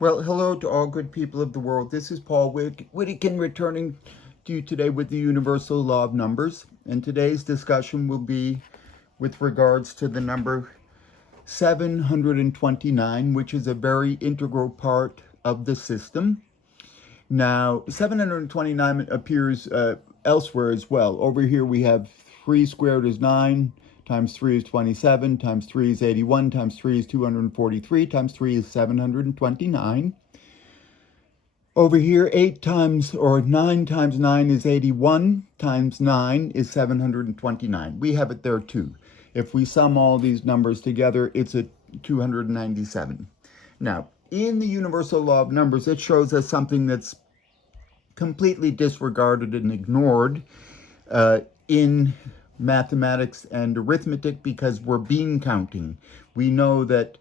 Well, hello to all good people of the world. This is Paul Whittikin returning to you today with the universal law of numbers. And today's discussion will be with regards to the number 729, which is a very integral part of the system. Now, 729 appears elsewhere as well. Over here we have 3 squared is 9, times 3 is 27, times 3 is 81, times 3 is 243, times 3 is 729. Over here, 9 times 9 is 81, times 9 is 729. We have it there too. If we sum all these numbers together, it's a 297. Now, in the universal law of numbers, it shows us something that's completely disregarded and ignored in mathematics and arithmetic because we're bean counting. We know that,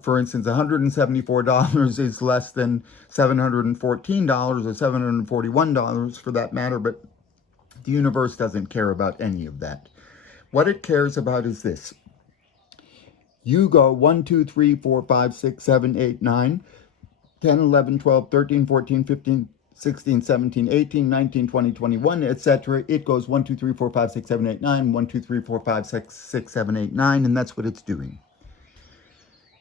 for instance, $174 is less than $714 or $741 for that matter, but the universe doesn't care about any of that. What it cares about is this. You go 1, 2, 3, 4, 5, 6, 7, 8, 9, 10, 11, 12, 13, 14, 15, 16, 17, 18, 19, 20, 21, etc. It goes 1, 2, 3, 4, 5, 6, 7, 8, 9, 1, 2, 3, 4, 5, 6, 7, 8, 9, and that's what it's doing.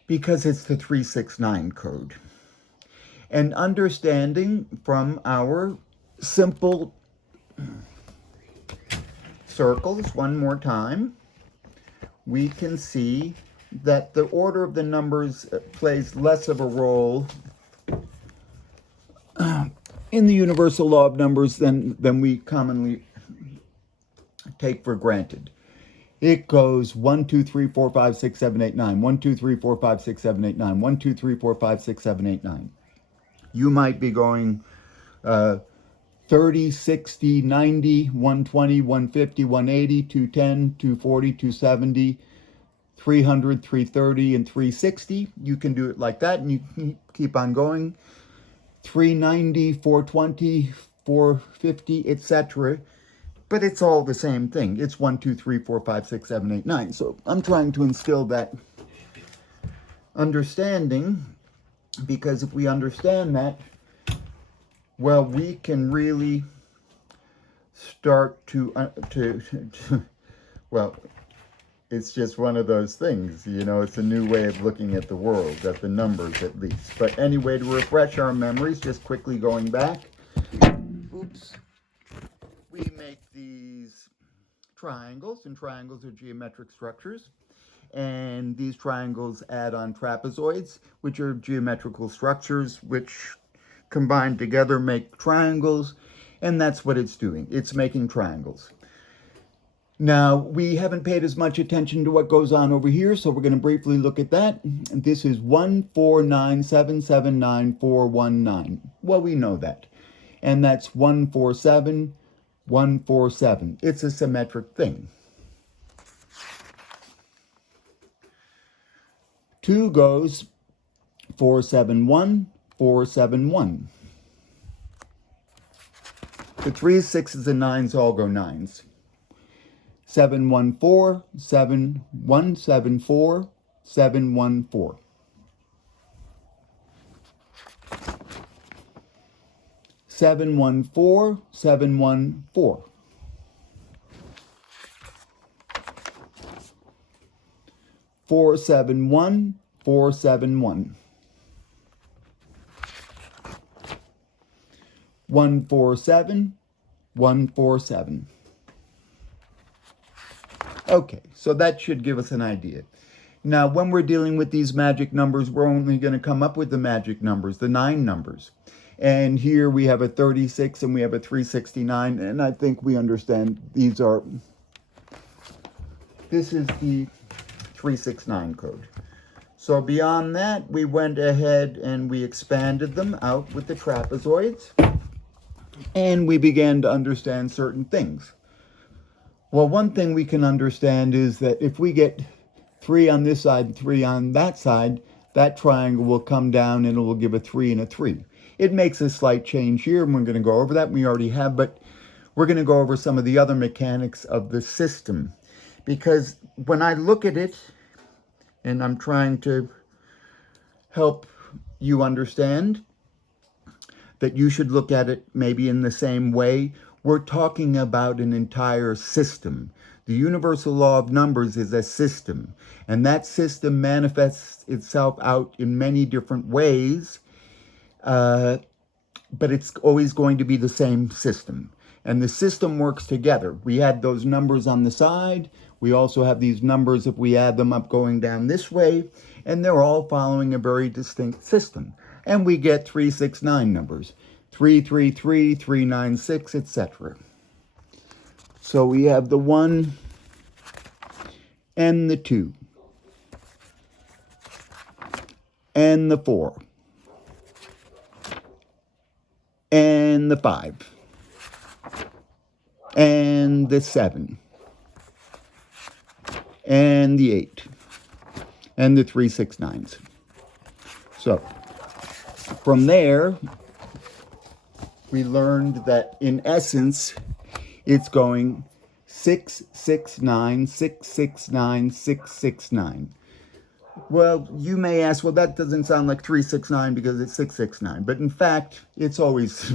Because it's the 369 code. And understanding from our simple circles one more time, we can see that the order of the numbers plays less of a role in the universal law of numbers than we commonly take for granted. It goes 1, 2, 3, 4, 5, 6, 7, 8, 9. 1, 2, 3, 4, 5, 6, 7, 8, 9. 1, 2, 3, 4, 5, 6, 7, 8, 9. You might be going 30, 60, 90, 120, 150, 180, 210, 240, 270, 300, 330, and 360. You can do it like that, and you can keep on going. 390, 420, 450, etc. But it's all the same thing. It's 1, 2, 3, 4, 5, 6, 7, 8, 9. So I'm trying to instill that understanding, because if we understand that, well, we can really start to well, it's just one of those things, you know, it's a new way of looking at the world, at the numbers at least. But anyway, to refresh our memories, just quickly going back, we make these triangles, and triangles are geometric structures. And these triangles add on trapezoids, which are geometrical structures which combined together make triangles, and that's what it's doing. It's making triangles. Now, we haven't paid as much attention to what goes on over here, so we're going to briefly look at that. This is 149779419. Well, we know that. And that's 147, 147. It's a symmetric thing. 2 goes 471, 471. The 3s, 6s, and 9s all go 9s. 714, 7174, 714. 714, 714. 471, 471. 147, 147. Okay, so that should give us an idea. Now, when we're dealing with these magic numbers, we're only going to come up with the magic numbers, the 9 numbers. And here we have a 36 and we have a 369, and I think we understand this is the 369 code. So beyond that, we went ahead and we expanded them out with the trapezoids, and we began to understand certain things. Well, one thing we can understand is that if we get 3 on this side and 3 on that side, that triangle will come down and it will give a 3 and a 3. It makes a slight change here, and we're going to go over that. We already have, but we're going to go over some of the other mechanics of the system. Because when I look at it, and I'm trying to help you understand that you should look at it maybe in the same way. We're talking about an entire system. The universal law of numbers is a system, and that system manifests itself out in many different ways, but it's always going to be the same system. And the system works together. We had those numbers on the side. We also have these numbers, if we add them up, going down this way, and they're all following a very distinct system. And we get 3, 6, 9 numbers, 3, 3, 3, 3, 9, 6, etc. So we have the 1 and the 2 and the 4 and the 5 and the 7 and the 8 and the 3, 6, 9s. So from there, we learned that in essence, it's going 6, 6, 9, 6, 6, 9, 6, 6, 9. Well, you may ask, well, that doesn't sound like 3, 6, 9 because it's 6, 6, 9. But in fact, it's always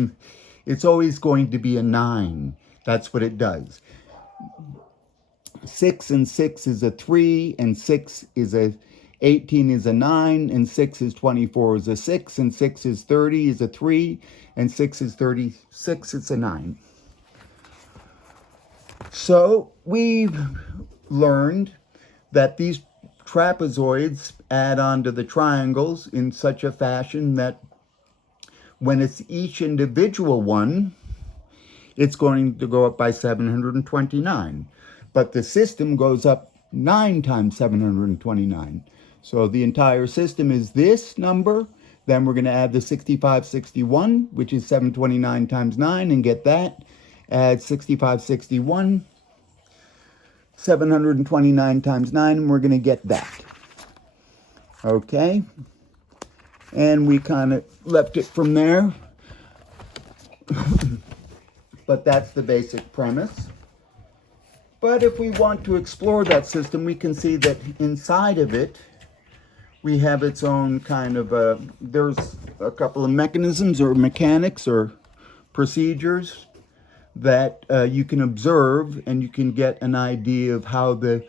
going to be a 9. That's what it does. 6 and 6 is a 3, and 6 is a 18 is a 9, and 6 is 24 is a 6, and 6 is 30 is a 3, and 6 is 36, it's a 9. So we've learned that these trapezoids add on to the triangles in such a fashion that when it's each individual one, it's going to go up by 729. But the system goes up 9 times 729. So the entire system is this number. Then we're going to add the 6561, which is 729 times 9, and get that. Add 6561, 729 times 9, and we're going to get that. Okay? And we kind of left it from there. But that's the basic premise. But if we want to explore that system, we can see that inside of it, we have its own kind of, there's a couple of mechanisms or mechanics or procedures that you can observe, and you can get an idea of how the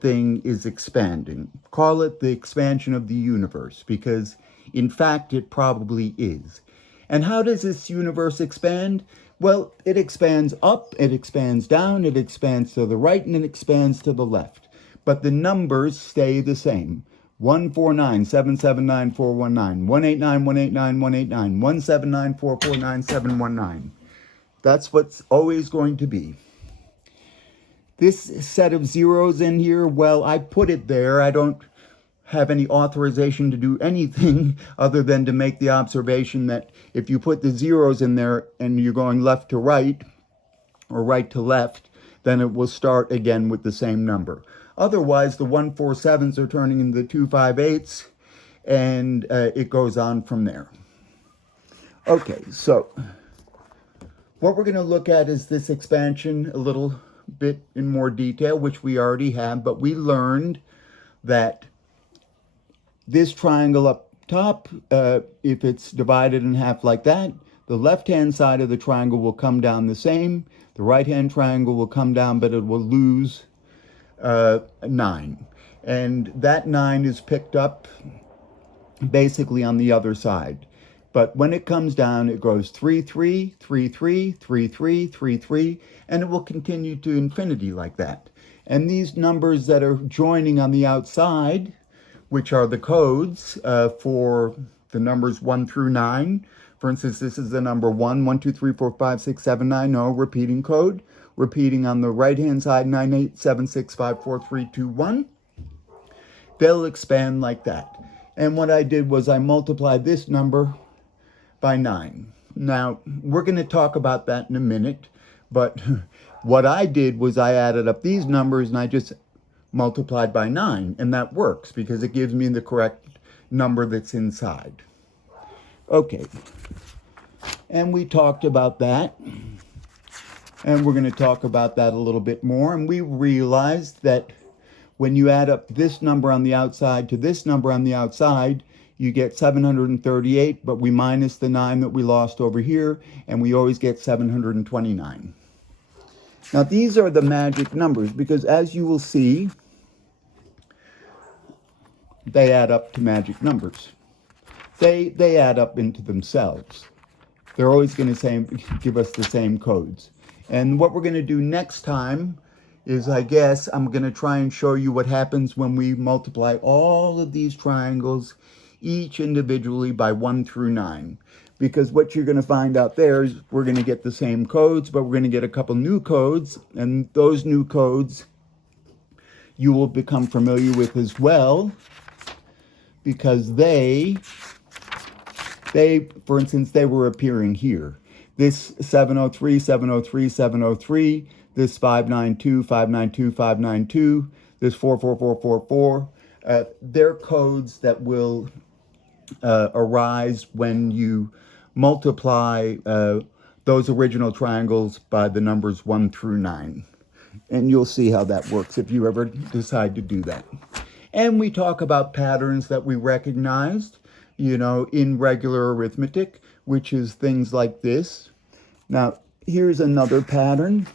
thing is expanding. Call it the expansion of the universe, because in fact it probably is. And how does this universe expand? Well, it expands up, it expands down, it expands to the right, and it expands to the left. But the numbers stay the same. 149 779 419, 189 189 189, 179 449 719. That's what's always going to be. This set of zeros in here, well, I put it there. I don't have any authorization to do anything other than to make the observation that if you put the zeros in there and you're going left to right or right to left, then it will start again with the same number. Otherwise, the 147s are turning into the 258s, and it goes on from there. Okay, so what we're going to look at is this expansion a little bit in more detail, which we already have, but we learned that this triangle up top, if it's divided in half like that, the left-hand side of the triangle will come down the same. The right-hand triangle will come down, but it will lose 9. And that 9 is picked up basically on the other side. But when it comes down, it goes 3, 3, 3, 3, 3, 3, 3, 3, and it will continue to infinity like that. And these numbers that are joining on the outside, which are the codes for the numbers 1 through 9. For instance, this is the number 1, 1, 2, 3, 4, 5, 6, 7, 9, no, repeating code. Repeating on the right-hand side, 9, 8, 7, 6, 5, 4, 3, 2, 1. They'll expand like that. And what I did was I multiplied this number by 9. Now, we're going to talk about that in a minute, but what I did was I added up these numbers and I just multiplied by 9, and that works because it gives me the correct number that's inside. Okay, and we talked about that, and we're going to talk about that a little bit more, and we realized that when you add up this number on the outside to this number on the outside, you get 738, but we minus the 9 that we lost over here, and we always get 729. Now, these are the magic numbers, because as you will see, they add up to magic numbers. They add up into themselves. They're always going to give us the same codes. And what we're going to do next time is, I guess, I'm going to try and show you what happens when we multiply all of these triangles, each individually, by 1 through 9. Because what you're going to find out there is we're going to get the same codes, but we're going to get a couple new codes. And those new codes you will become familiar with as well, because they, for instance, they were appearing here. This 703, 703, 703, this 592, 592, 592, this 44444. They're codes that will arise when you multiply those original triangles by the numbers 1 through 9. And you'll see how that works if you ever decide to do that. And we talk about patterns that we recognized, in regular arithmetic, which is things like this. Now, here's another pattern,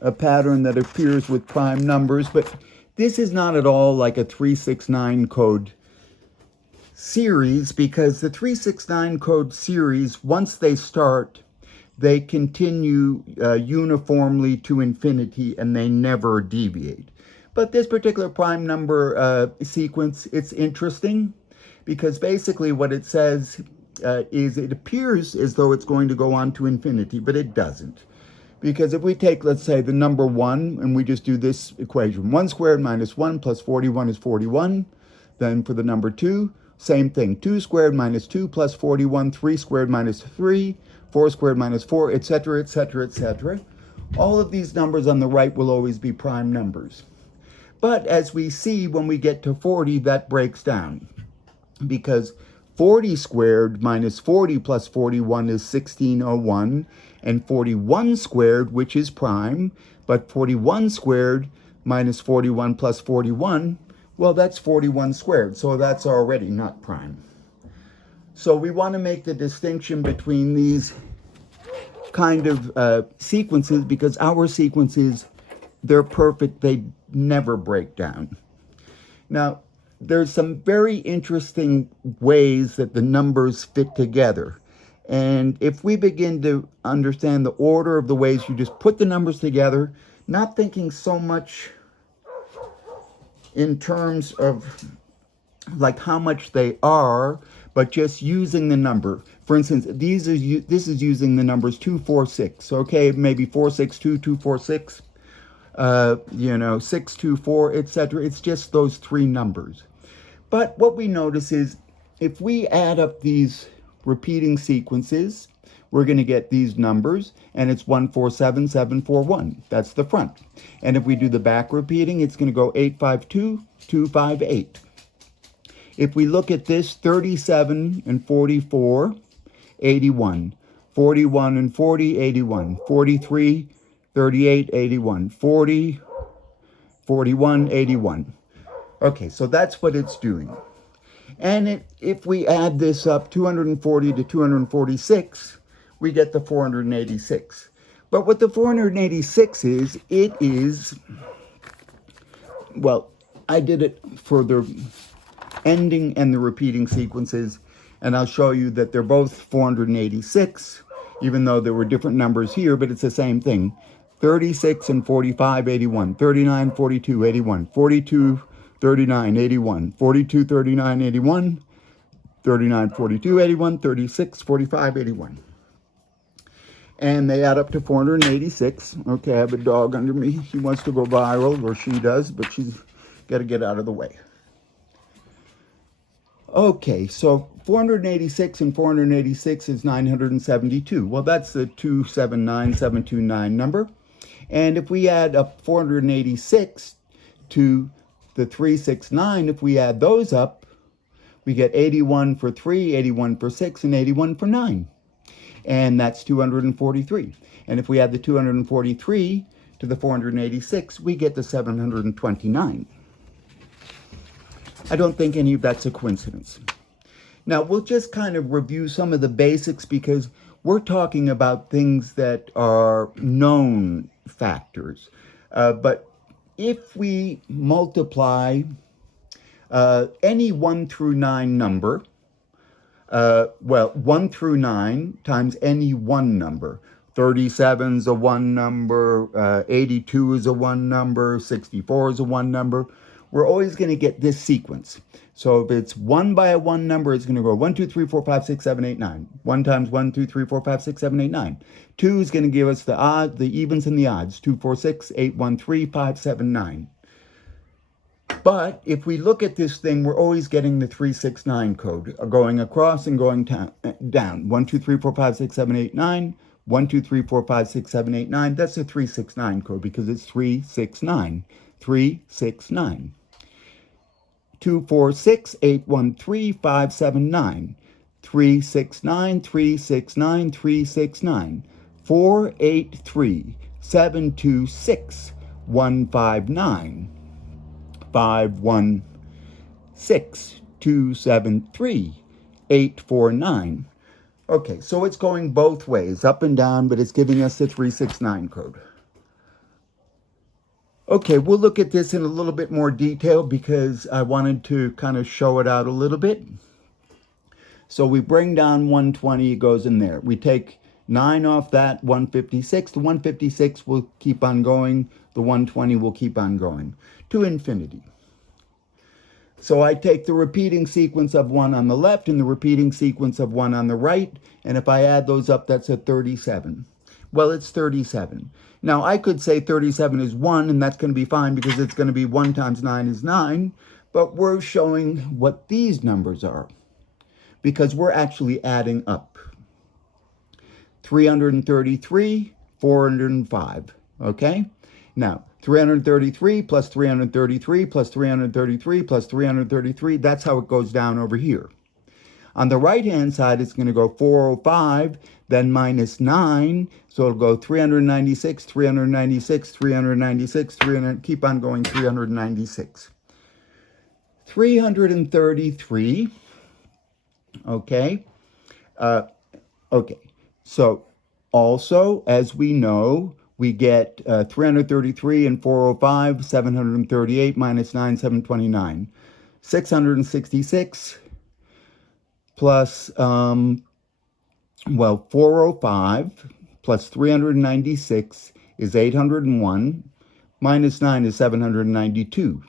a pattern that appears with prime numbers, but this is not at all like a 369 code series, because the 369 code series, once they start, they continue uniformly to infinity, and they never deviate. But this particular prime number sequence, it's interesting, because basically what it says is it appears as though it's going to go on to infinity, but it doesn't. Because if we take, let's say, the number 1, and we just do this equation, 1 squared minus 1 plus 41 is 41. Then for the number 2, same thing, 2 squared minus 2 plus 41, 3 squared minus 3, 4 squared minus 4, etc., etc., etc. All of these numbers on the right will always be prime numbers. But as we see, when we get to 40, that breaks down, because 40 squared minus 40 plus 41 is 1601, and 41 squared, which is prime, but 41 squared minus 41 plus 41, well, that's 41 squared, so that's already not prime. So we want to make the distinction between these kind of sequences, because our sequences, they're perfect, they never break down. Now, there's some very interesting ways that the numbers fit together. And if we begin to understand the order of the ways you just put the numbers together, not thinking so much in terms of like how much they are, but just using the number. For instance, this is using the numbers 2, 4, 6. Okay, maybe 4, 6, 2, 2, 4, 6. 6, 2, 4, etc. It's just those 3 numbers. But what we notice is if we add up these repeating sequences, we're going to get these numbers, and it's 1, 4, 7, 7, 4, 1. That's the front. And if we do the back repeating, it's going to go 8, 5, 2, 2, 5, 8. If we look at this, 37 and 44, 81. 41 and 40, 81. 43, 38, 81. 40, 41, 81. Okay, so that's what it's doing. And if we add this up, 240 to 246, we get the 486. But what the 486 is, it is, well, I did it for the ending and the repeating sequences, and I'll show you that they're both 486, even though there were different numbers here, but it's the same thing. 36 and 45, 81. 39, 42, 81. 42, 39, 81. 42, 39, 81. 39, 42, 81. 36, 45, 81. And they add up to 486. Okay, I have a dog under me. He wants to go viral, or she does, but she's got to get out of the way. Okay, so 486 and 486 is 972. Well, that's the 279729 number. And if we add up 486 to the 369, if we add those up, we get 81 for 3, 81 for 6, and 81 for 9. And that's 243. And if we add the 243 to the 486, we get the 729. I don't think any of that's a coincidence. Now, we'll just kind of review some of the basics because we're talking about things that are known factors. But if we multiply any 1 through 9 number, 1 through 9 times any one number. 37 is a one number, 82 is a one number, 64 is a one number. We're always going to get this sequence. So if it's 1 by a one number, it's going to go 1, 2, 3, 4, 5, 6, 7, 8, 9. 1 times 1, 2, 3, 4, 5, 6, 7, 8, 9. 2 is going to give us the odd, the evens and the odds. 2, 4, 6, 8, 1, 3, 5, 7, 9. But if we look at this thing, we're always getting the 369 code going across and going down. 1, 2, 3, 4, 5, 6, 7, 8, 9. 1, 2, 3, 4, 5, 6, 7, 8, 9. That's a 369 code because it's 369. 369. 2, 4, 6, 8, 1, 3, 5, 7, 9. 369, 369, 369. 4, 8, 3, 7, 2, 6, 1, 5, 9. 5, 1, 6, 2, 7, 3, 8, 4, 9. Okay, so it's going both ways, up and down, but it's giving us the 369 code. Okay, we'll look at this in a little bit more detail because I wanted to kind of show it out a little bit. So we bring down 120, it goes in there. We take 9 off that, 156. The 156 will keep on going. The 120 will keep on going to infinity. So I take the repeating sequence of 1 on the left and the repeating sequence of 1 on the right. And if I add those up, that's a 37. Well, it's 37. Now, I could say 37 is 1, and that's going to be fine because it's going to be 1 times 9 is 9. But we're showing what these numbers are because we're actually adding up. 333, 405, okay? Now, 333 plus 333 plus 333 plus 333, that's how it goes down over here. On the right-hand side, it's going to go 405, then minus 9, so it'll go 396, 396, 396, 300, keep on going 396. 333, okay? Okay, so also, as we know, we get 333 and 405, 738 minus 9, 729. 666 plus, 405 plus 396 is 801. Minus 9 is 792.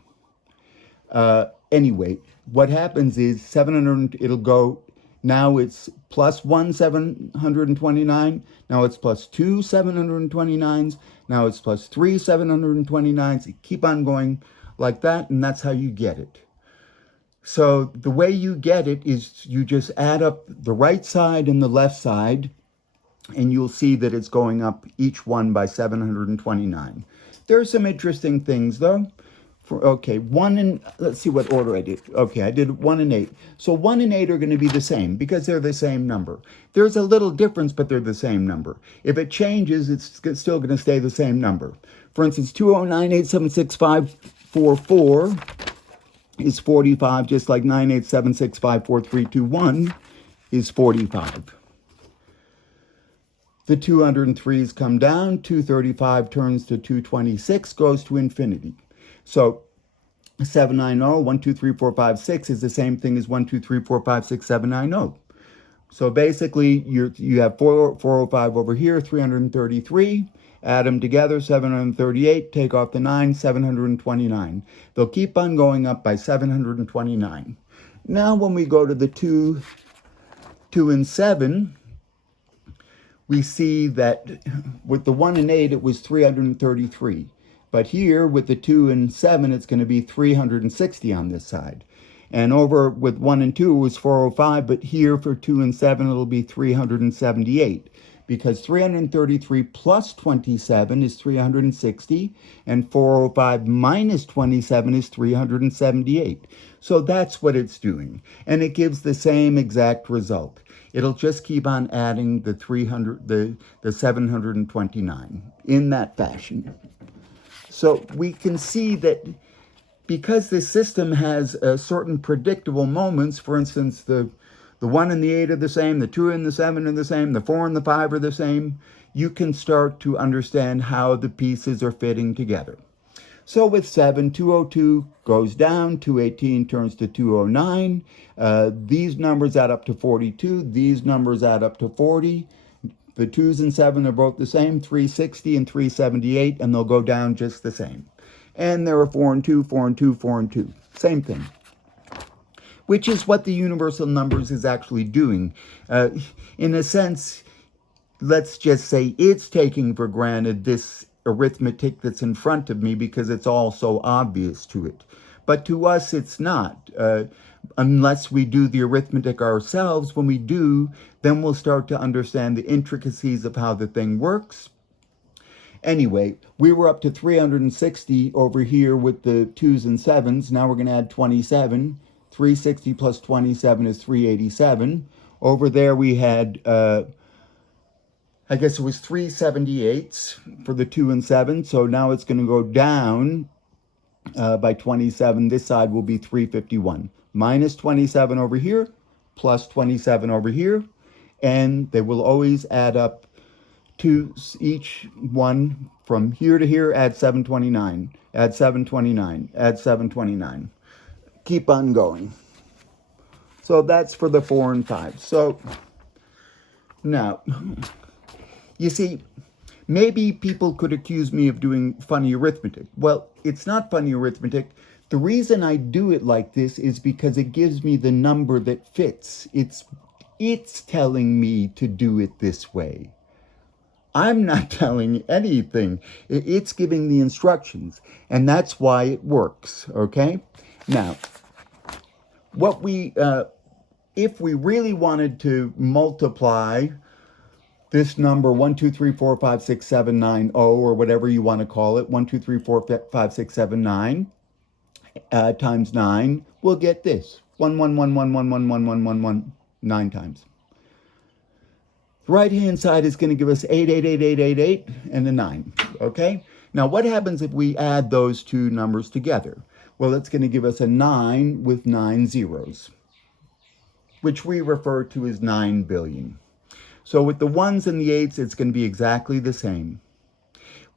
Anyway, what happens is 700, it'll go, now it's plus 1, 729. Now it's plus 2, 729s. Now it's plus 3, 729s. You keep on going like that, and that's how you get it. So the way you get it is you just add up the right side and the left side, and you'll see that it's going up each one by 729. There are some interesting things, though. Okay, 1 and, let's see what order I did. Okay, I did 1 and 8. So 1 and 8 are going to be the same because they're the same number. There's a little difference, but they're the same number. If it changes, it's still going to stay the same number. For instance, 209876544 is 45, just like 987654321 is 45. The 203s come down, 235 turns to 226, goes to infinity. So 790, 1, 2, 3, 4, 5, 6 is the same thing as 1, 2, 3, 4, 5, 6, 790. So basically, you have 405 over here, 333. Add them together, 738. Take off the 9, 729. They'll keep on going up by 729. Now, when we go to the 2 and 7, we see that with the 1 and 8, it was 333. But here, with the 2 and 7, it's going to be 360 on this side. And over with 1 and 2, it was 405, but here for 2 and 7, it'll be 378. Because 333 plus 27 is 360, and 405 minus 27 is 378. So that's what it's doing. And it gives the same exact result. It'll just keep on adding the 729 in that fashion. So we can see that because this system has certain predictable moments, for instance, the 1 and the 8 are the same, the 2 and the 7 are the same, the 4 and the 5 are the same, you can start to understand how the pieces are fitting together. So with 7, 202 goes down, 218 turns to 209. These numbers add up to 42. These numbers add up to 40. The 2s and 7 are both the same, 360 and 378, and they'll go down just the same. And there are 4 and 2, 4 and 2, 4 and 2. Same thing. Which is what the universal numbers is actually doing. In a sense, let's just say it's taking for granted this arithmetic that's in front of me because it's all so obvious to it. But to us, it's not. Unless we do the arithmetic ourselves, when we do, then we'll start to understand the intricacies of how the thing works. Anyway, we were up to 360 over here with the 2s and 7s. Now we're going to add 27. 360 plus 27 is 387. Over there we had, I guess it was 378 for the 2 and 7. So now it's going to go down by 27. This side will be 351. Minus 27 over here, plus 27 over here. And they will always add up to each one from here to here, add 729, add 729, add 729. Keep on going. So that's for the 4 and 5. So now, you see, maybe people could accuse me of doing funny arithmetic. Well, it's not funny arithmetic. The reason I do it like this is because it gives me the number that fits. It's telling me to do it this way. I'm not telling anything. It's giving the instructions, and that's why it works, okay? Now, if we really wanted to multiply this number 1, 2, 3, 4, 5, 6, 7, 9, 0, or whatever you want to call it, 1, 2, 3, 4, 5, 6, 7, 9, times 9, we'll get this. 1, 1, 1, 1, 1, 1, 1, 1, 1, 1, 9 times. The right-hand side is going to give us 8, 8, 8, 8, 8, 8, and a 9, okay? Now, what happens if we add those two numbers together? Well, it's going to give us a 9 with 9 zeros, which we refer to as 9 billion. So with the 1s and the 8s, it's going to be exactly the same.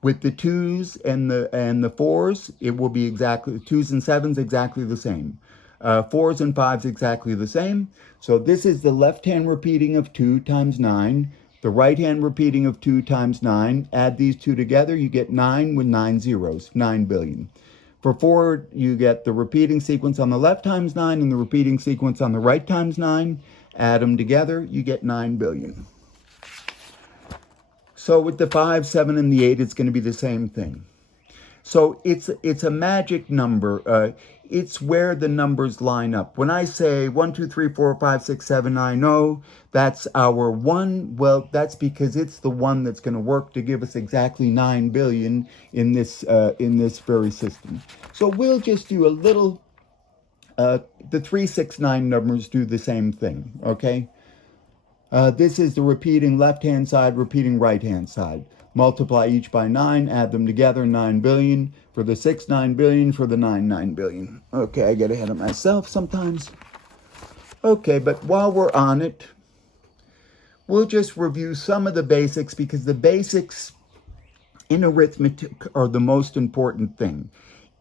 With the 2s and the 4s, it will be exactly, 2s and 7s exactly the same. 4s and 5s exactly the same. So this is the left-hand repeating of 2 times 9. The right-hand repeating of 2 times 9. Add these two together, you get 9 with 9 zeros, 9 billion. For 4, you get the repeating sequence on the left times 9 and the repeating sequence on the right times 9. Add them together, you get 9 billion. So with the 5, 7, and the 8, it's going to be the same thing. So it's a magic number. It's where the numbers line up. When I say 1, 2, 3, 4, 5, 6, 7, 9, 0, that's our 1. Well, that's because it's the one that's going to work to give us exactly 9 billion in this very system. So we'll just do a little. The 3, 6, 9 numbers do the same thing. Okay. This is the repeating left-hand side, repeating right-hand side. Multiply each by 9, add them together, 9 billion. For the 6, 9 billion. For the 9, 9 billion. Okay, I get ahead of myself sometimes. Okay, but while we're on it, we'll just review some of the basics because the basics in arithmetic are the most important thing.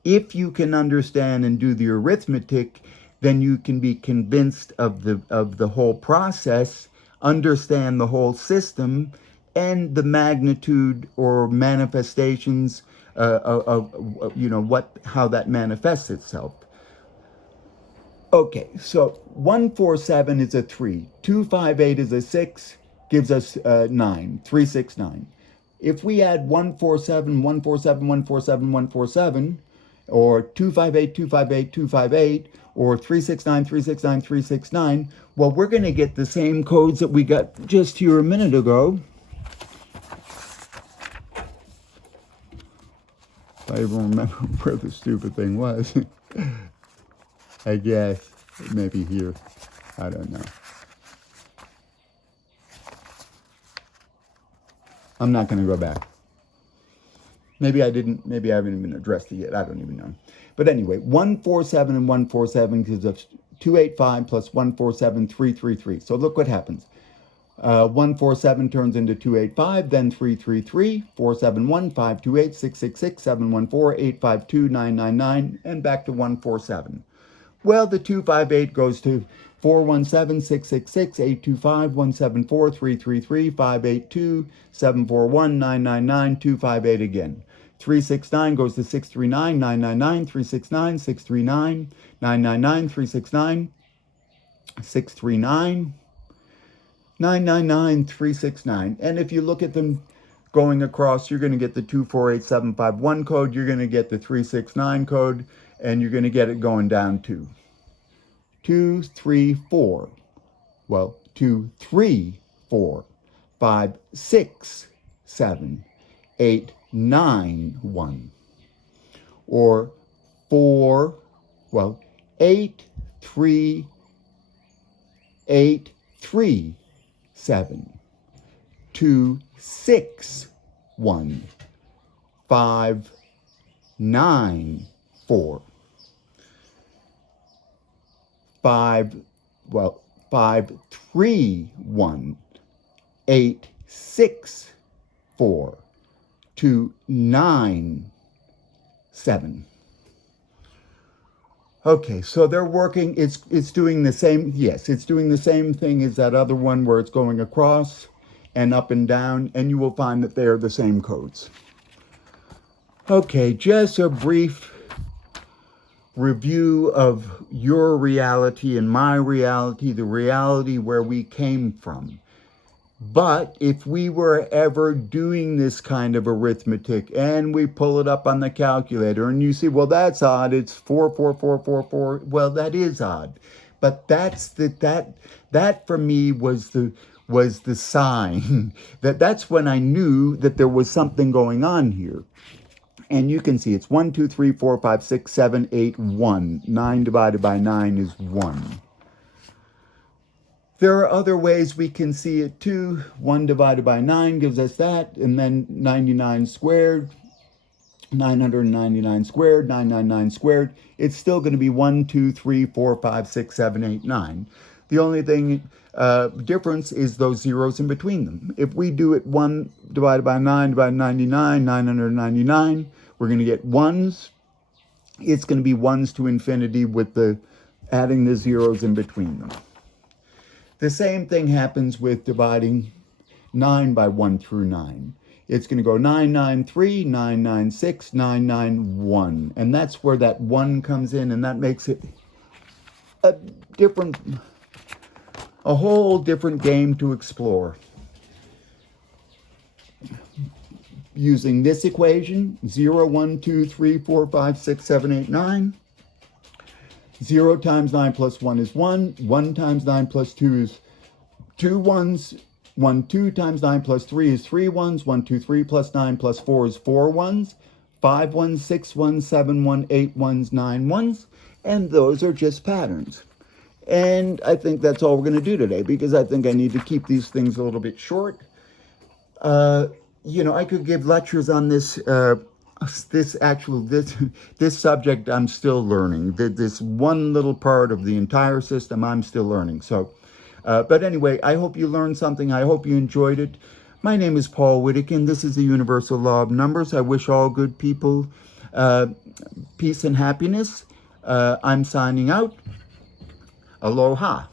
If you can understand and do the arithmetic, then you can be convinced of the whole process, understand the whole system, and the magnitude or manifestations of how that manifests itself. Okay, so 147 is a 3, 258 is a 6, gives us 9, 369. If we add 147, 147, 147, 147, or 258, 258, 258, or 369, 369, 369, well, we're going to get the same codes that we got just here a minute ago. If I even remember where the stupid thing was. I guess maybe here. I don't know. I'm not going to go back. Maybe I haven't even addressed it yet. I don't even know. But anyway, 147 and 147 gives us 285 plus 147, 333. So look what happens. 147 turns into 285, then 333, 471, 528, 666, 714, 852, 999, and back to 147. Well, the 258 goes to 417, 666, 825, 174, 333, 582, 741, 999, 258 again. 369 goes to 639, 999, 369, 639, 999, 369, 639, 999, 369. And if you look at them going across, you're going to get the 248751 code, you're going to get the 369 code, and you're going to get it going down to 2, 3, 4. Well, 2, 3, 4, 5, 6, 7, 8, 9, 1. Or 4, well, 8, 3, 8, 3, 7, 2, 6, 1, 5, 9, 4. 5, 3, 1, 8, 6, 4, 2, 9, 7. Okay, so they're working, it's doing the same, yes, it's doing the same thing as that other one where it's going across and up and down, and you will find that they are the same codes. Okay, just a brief review of your reality and my reality, the reality where we came from. But if we were ever doing this kind of arithmetic and we pull it up on the calculator and you see, well, that's odd, it's 4, 4, 4, 4, 4. Well, that is odd. But that for me was the sign that's when I knew that there was something going on here. And you can see it's 1, 2, 3, 4, 5, 6, 7, 8, 1. 9 divided by 9 is 1. There are other ways we can see it too. 1 divided by 9 gives us that. And then 99 squared, 999 squared, 999 squared. It's still going to be 1, 2, 3, 4, 5, 6, 7, 8, 9. The only thing difference is those zeros in between them. If we do it 1 divided by 9 divided by 99, 999, we're going to get ones. It's going to be ones to infinity with the adding the zeros in between them. The same thing happens with dividing 9 by 1 through 9. It's going to go 993, 996, 991. And that's where that 1 comes in, and that makes it a whole different game to explore. Using this equation, 0, 1, 2, 3, 4, 5, 6, 7, 8, 9. 0 times 9 plus 1 is 1. 1 times 9 plus 2 is 2 ones. 1, 2 times 9 plus 3 is 3 ones. 1, 2, 3 plus 9 plus 4 is 4 ones. 5 ones, 6 ones, 7 ones, 8 ones, 9 ones. And those are just patterns. And I think that's all we're going to do today, because I think I need to keep these things a little bit short. I could give lectures on this subject. I'm still learning. This one little part of the entire system, I'm still learning. So, but anyway, I hope you learned something. I hope you enjoyed it. My name is Paul Whittakin. This is the Universal Law of Numbers. I wish all good people peace and happiness. I'm signing out. Aloha.